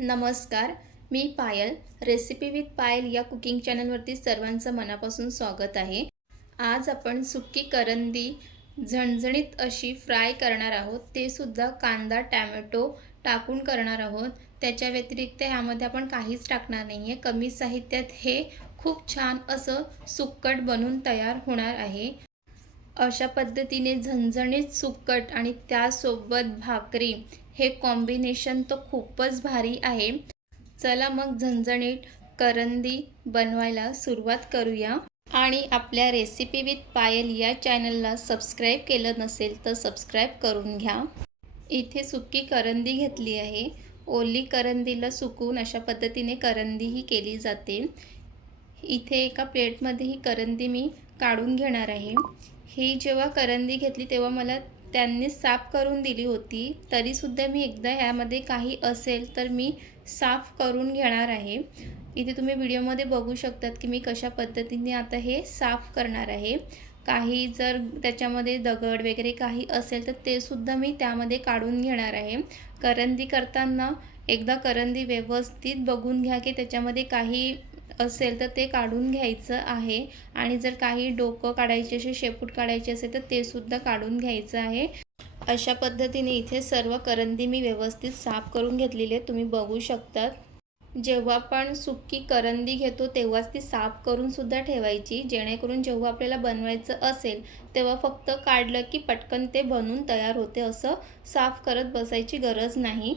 नमस्कार मी पायल recipe with पायल या cooking चॅनलवरती सर्वांचं मनापासून स्वागत आहे. आज आपण सुक्की करंदी झणझणीत अशी फ्राय करणार आहोत. ते सुद्धा कांदा टॅमॅटो टाकून करणार आहोत. त्याच्या व्यतिरिक्त ह्यामध्ये आपण काहीच टाकणार नाही आहे कमी साहित्यात हे खूप छान असं सुक्कट बनून तयार होणार आहे. अशा पद्धतीने झणझणीत सुकट आणि त्यासोबत भाकरी हे कॉम्बिनेशन तर खूपच भारी आहे. चला मग झणझणीत करंदी बनवायला सुरुवात करूया. आणि आपल्या रेसिपी विथ पायल या चॅनलला सबस्क्राईब केलं नसेल तर सबस्क्राईब करून घ्या. इथे सुकी करंदी घेतली आहे. ओली करंदीला सुकून अशा पद्धतीने करंदीही केली जाते. इथे एका प्लेटमध्ये ही करंदी मी काढून घेणार आहे. ही जेव्हा करंदी घेतली तेव्हा मला त्यांनी साफ करून दिली होती. तरीसुद्धा मी एकदा ह्यामध्ये काही असेल तर मी साफ करून घेणार आहे. इथे तुम्ही व्हिडिओमध्ये बघू शकतात की मी कशा पद्धतीने आता हे साफ करणार आहे. काही जर त्याच्यामध्ये दगड वगैरे काही असेल तर ते सुद्धा मी त्यामध्ये काढून घेणार आहे. करंदी करताना एकदा करंदी व्यवस्थित बघून घ्या की त्याच्यामध्ये काही असेल तर ते काढून घ्यायचं आहे. आणि जर काही डोकं काढायचे असे शेपूट काढायचे असेल तर ते सुद्धा काढून घ्यायचं आहे. अशा पद्धतीने इथे सर्व करंदी मी व्यवस्थित साफ करून घेतलेली आहे तुम्ही बघू शकतात. जेव्हा पण सुक्की करंदी घेतो तेव्हाच ती साफ करून सुद्धा ठेवायची. जेणेकरून जेव्हा आपल्याला बनवायचं असेल तेव्हा फक्त काढलं की पटकन ते बनून तयार होते असं साफ करत बसायची गरज नाही.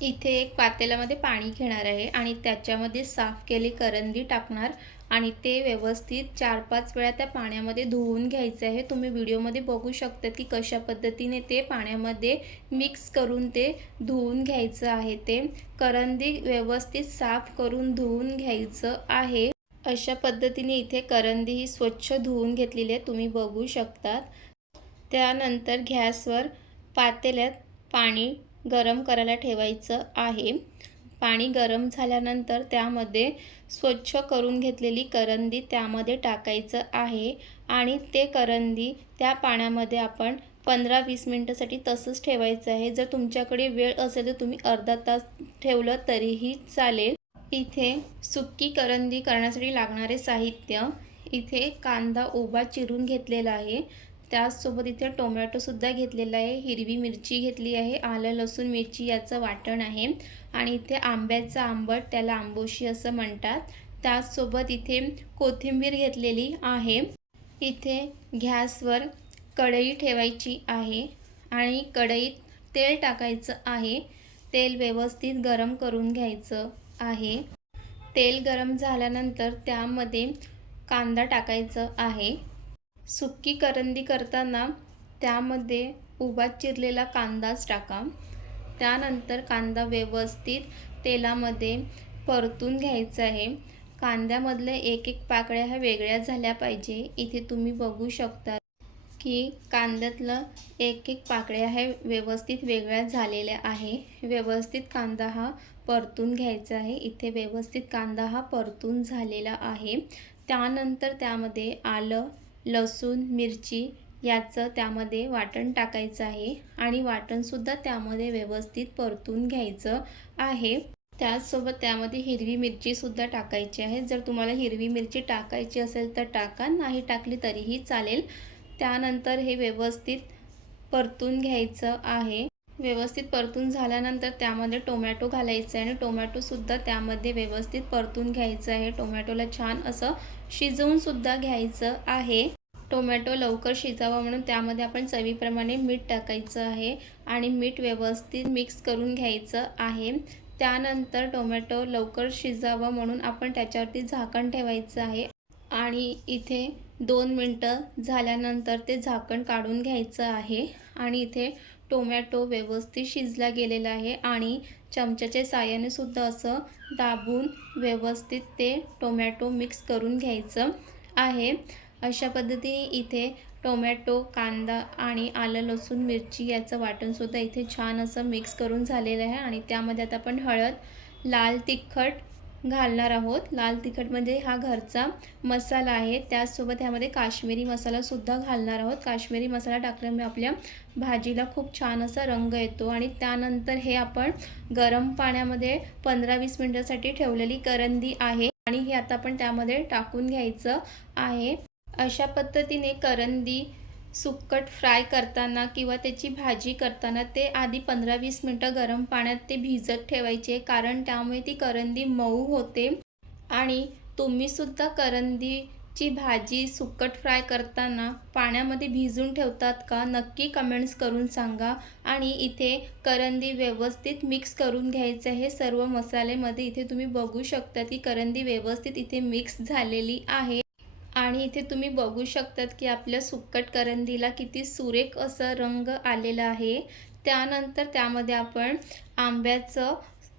इथे एक पातेल्यामध्ये पाणी घेणार आहे आणि त्याच्यामध्ये साफ केली करंदी टाकणार आणि ते व्यवस्थित चार पाच वेळा त्या पाण्यामध्ये धुवून घ्यायचं आहे. तुम्ही व्हिडिओमध्ये बघू शकता की कशा पद्धतीने ते पाण्यामध्ये मिक्स करून ते धुवून घ्यायचं आहे. ते करंदी व्यवस्थित साफ करून धुवून घ्यायचं आहे. अशा पद्धतीने इथे करंदी ही स्वच्छ धुवून घेतलेली आहे. तुम्ही बघू शकतात. त्यानंतर गॅसवर पातेल्यात पाणी गरम करायला ठेवायचं आहे. पाणी गरम झाल्यानंतर त्यामध्ये स्वच्छ करून घेतलेली करंदी त्यामध्ये टाकायचं आहे आणि ते करंदी त्या पाण्यामध्ये आपण पंधरा वीस मिनटासाठी तसंच ठेवायचं आहे. जर तुमच्याकडे वेळ असेल तर तुम्ही अर्धा तास ठेवलं तरीही चालेल. इथे सुक्की करंदी करण्यासाठी लागणारे साहित्य इथे कांदा उभा चिरून घेतलेला आहे. त्याचसोबत इथे टोमॅटोसुद्धा घेतलेला आहे. हिरवी मिरची घेतली आहे. आलं लसूण मिरची याचं वाटण आहे. आणि इथे आंब्याचं आंबट त्याला आंबोशी असं म्हणतात. त्याचसोबत इथे कोथिंबीर घेतलेली आहे. इथे गॅसवर कढई ठेवायची आहे. आणि कढईत तेल टाकायचं आहे. तेल व्यवस्थित गरम करून घ्यायचं आहे. तेल गरम झाल्यानंतर त्यामध्ये कांदा टाकायचं आहे. सुक्की करंदी करताना त्यामध्ये उभा चिरलेला कांदाच टाका. त्यानंतर कांदा व्यवस्थित तेलामध्ये परतून घ्यायचा आहे. कांद्यामधल्या एक एक पाकळ्या ह्या वेगळ्या झाल्या पाहिजे. इथे तुम्ही बघू शकता की कांद्यातलं एक एक पाकळ्या हे व्यवस्थित वेगळ्या झालेल्या आहे. व्यवस्थित कांदा हा परतून घ्यायचा आहे. इथे व्यवस्थित कांदा हा परतून झालेला आहे. त्यानंतर त्यामध्ये आलं लसूण मिरची याचं त्यामध्ये वाटण टाकायचं आहे आणि वाटणसुद्धा त्यामध्ये व्यवस्थित परतून घ्यायचं आहे. त्याचसोबत त्यामध्ये हिरवी मिरचीसुद्धा टाकायची आहे. जर तुम्हाला हिरवी मिरची टाकायची असेल तर टाका. नाही टाकली तरीही चालेल. त्यानंतर हे व्यवस्थित परतून घ्यायचं आहे. व्यवस्थित परतून झाल्यानंतर त्यामध्ये टोमॅटो घालायचं आहे आणि टोमॅटोसुद्धा त्यामध्ये व्यवस्थित परतून घ्यायचं आहे. टोमॅटोला छान असं शिजवूनसुद्धा घ्यायचं आहे. टोमॅटो लवकर शिजावा म्हणून त्यामध्ये आपण चवीप्रमाणे मीठ टाकायचं आहे आणि मीठ व्यवस्थित मिक्स करून घ्यायचं आहे. त्यानंतर टोमॅटो लवकर शिजावं म्हणून आपण त्याच्यावरती झाकण ठेवायचं आहे आणि इथे दोन मिनटं झाल्यानंतर ते झाकण काढून घ्यायचं आहे आणि इथे टोमॅटो व्यवस्थित शिजला गेलेला आहे आणि चमच्याच्या साह्याने सुद्धा असं दाबून व्यवस्थित ते टोमॅटो मिक्स करून घ्यायचं आहे. अशा पद्धतीने इथे टोमॅटो कांदा आणि आलं लसूण मिरची याचं वाटणसुद्धा इथे छान असं मिक्स करून झालेलं आहे आणि त्यामध्ये आता आपण हळद लाल तिखट घालणार आहोत. लाल तिखट म्हणजे हा घरचा मसाला आहे. त्याचसोबत ह्यामध्ये काश्मीरी मसालासुद्धा घालणार आहोत. काश्मीरी मसाला टाकल्यामुळे आपल्या भाजीला खूप छान असा रंग येतो. आणि त्यानंतर हे आपण गरम पाण्यामध्ये पंधरा वीस मिनटासाठी ठेवलेली करंदी आहे. आणि हे आता आपण त्यामध्ये टाकून घ्यायचं आहे. अशा पद्धतीने करंदी सुकट फ्राय करताना किंवा त्याची भाजी करताना ते आधी पंधरा वीस मिनटं गरम पाण्यात ते भिजत ठेवायचे कारण त्यामुळे ती करंदी मऊ होते. आणि तुम्हीसुद्धा करंदीची भाजी सुकट फ्राय करताना पाण्यामध्ये भिजून ठेवतात का नक्की कमेंट्स करून सांगा. आणि इथे करंदी व्यवस्थित मिक्स करून घ्यायचं हे सर्व मसाल्यामध्ये इथे तुम्ही बघू शकता की करंदी व्यवस्थित इथे मिक्स झालेली आहे. आणि इथे तुम्ही बघू शकतात की आपल्या सुक्कट करंदीला किती सुरेख असं रंग आलेला आहे. त्यानंतर त्यामध्ये आपण आंब्याचं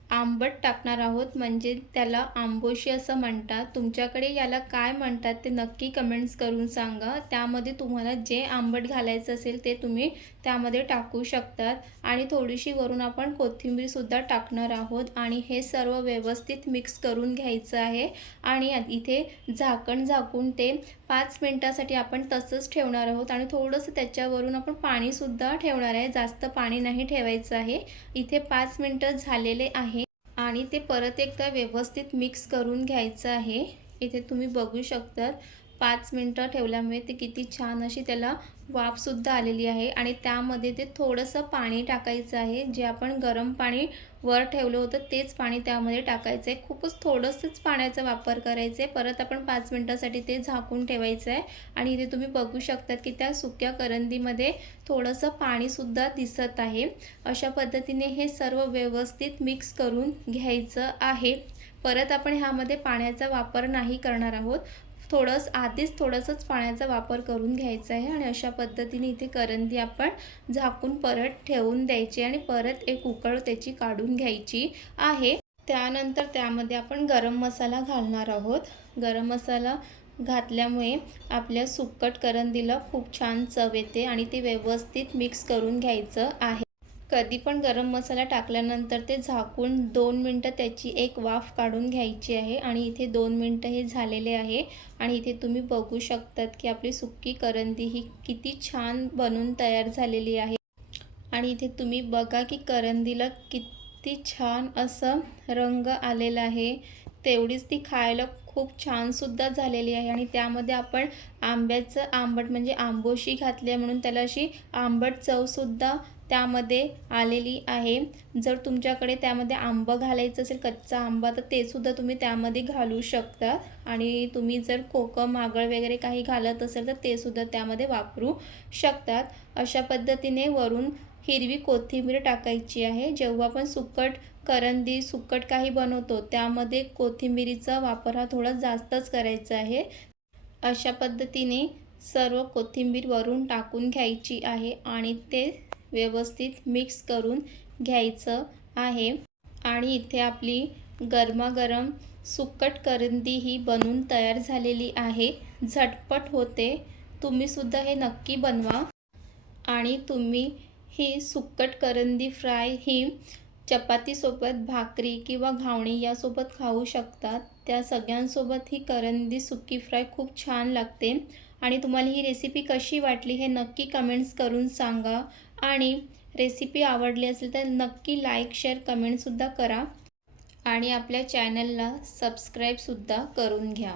आंबट टाकणार आहोत. म्हणजे त्याला आंबोशी असं म्हणतात. तुमच्याकडे याला काय म्हणतात ते नक्की कमेंट्स करून सांगा. त्यामध्ये तुम्हाला जे आंबट घालायचं असेल ते तुम्ही त्यामध्ये टाकू शकतात. आणि थोडीशी वरून आपण कोथिंबीरसुद्धा टाकणार आहोत. आणि हे सर्व व्यवस्थित मिक्स करून घ्यायचं आहे. आणि इथे झाकण झाकून ते पाच मिनटासाठी आपण तसंच ठेवणार आहोत. आणि थोडंसं त्याच्यावरून आपण पाणीसुद्धा ठेवणार आहे. जास्त पाणी नाही ठेवायचं आहे. इथे पाच मिनटं झालेले आहे आणि ते परत एकदा व्यवस्थित मिक्स करून घ्यायचं आहे. इथे तुम्ही बघू शकतात. पाच मिनटं ठेवल्यामुळे ते किती छान अशी त्याला वाफसुद्धा आलेली आहे. आणि त्यामध्ये ते थोडंसं पाणी टाकायचं आहे. जे आपण गरम पाणी वर ठेवलं होतं तेच पाणी त्यामध्ये टाकायचं आहे खूपच थोडंसंच पाण्याचा वापर करायचा आहे परत आपण पाच मिनटासाठी ते झाकून ठेवायचं आहे आणि इथे तुम्ही बघू शकतात की त्या सुक्या करंदीमध्ये थोडंसं पाणीसुद्धा दिसत आहे. अशा पद्धतीने हे सर्व व्यवस्थित मिक्स करून घ्यायचं आहे. परत आपण ह्यामध्ये पाण्याचा वापर नाही करणार आहोत. थोडंस आधीच थोडंसंच पाण्याचा वापर करून घ्यायचा आहे आणि अशा पद्धतीने इथे करंदी आपण झाकून परत ठेवून द्यायची आणि परत एक उकळ त्याची काढून घ्यायची आहे. त्यानंतर त्यामध्ये आपण गरम मसाला घालणार आहोत. गरम मसाला घातल्यामुळे आपल्या सुक्कट करंदीला खूप छान चव येते आणि ते व्यवस्थित मिक्स करून घ्यायचं आहे. कधी पण गरम मसाला टाकल्यानंतर ते झाकून दोन मिनटं त्याची एक वाफ काढून घ्यायची आहे आणि इथे दोन मिनटं हे झालेले आहे. आणि इथे तुम्ही बघू शकतात की आपली सुक्की करंदी ही किती छान बनून तयार झालेली आहे. आणि इथे तुम्ही बघा की करंदीला किती छान असं रंग आलेला आहे. तेवढीच ती खायला खूप छानसुद्धा झालेली आहे. आणि त्यामध्ये आपण आंब्याचं आंबट म्हणजे आंबोशी घातली आहे म्हणून त्याला अशी आंबट चवसुद्धा त्यामध्ये आलेली आहे. जर तुमच्याकडे त्यामध्ये आंबं घालायचं असेल कच्चा आंबा तर ते सुद्धा तुम्ही त्यामध्ये घालू शकता. आणि तुम्ही जर कोकम आगळ वगैरे काही घालत असेल तर ते सुद्धा त्यामध्ये वापरू शकतात. अशा पद्धतीने वरून हिरवी कोथिंबीर टाकायची आहे. जेव्हा आपण सुकट करंदी सुकट काही बनवतो त्यामध्ये कोथिंबिरीचा वापर हा थोडा जास्तच करायचा आहे. अशा पद्धतीने सर्व कोथिंबीर वरून टाकून घ्यायची आहे आणि ते व्यवस्थित मिक्स करून घ्यायचं आहे. आणि इथे आपली गरमागरम सुक्कट करंदी ही बनून तयार झालेली आहे. झटपट होते. तुम्हीसुद्धा हे नक्की बनवा. आणि तुम्ही ही सुक्कट करंदी फ्राय ही चपातीसोबत भाकरी किंवा घावणी यासोबत खाऊ शकतात त्या सगळ्यांसोबत ही करंदी सुक्की फ्राय खूप छान लागते. आणि तुम्हाला ही रेसिपी कशी वाटली हे नक्की कमेंट्स करून सांगा. आणि रेसिपी आवडली असेल तर नक्की लाईक शेअर कमेंटसुद्धा करा. आणि आपल्या चॅनलला सबस्क्राईबसुद्धा करून घ्या.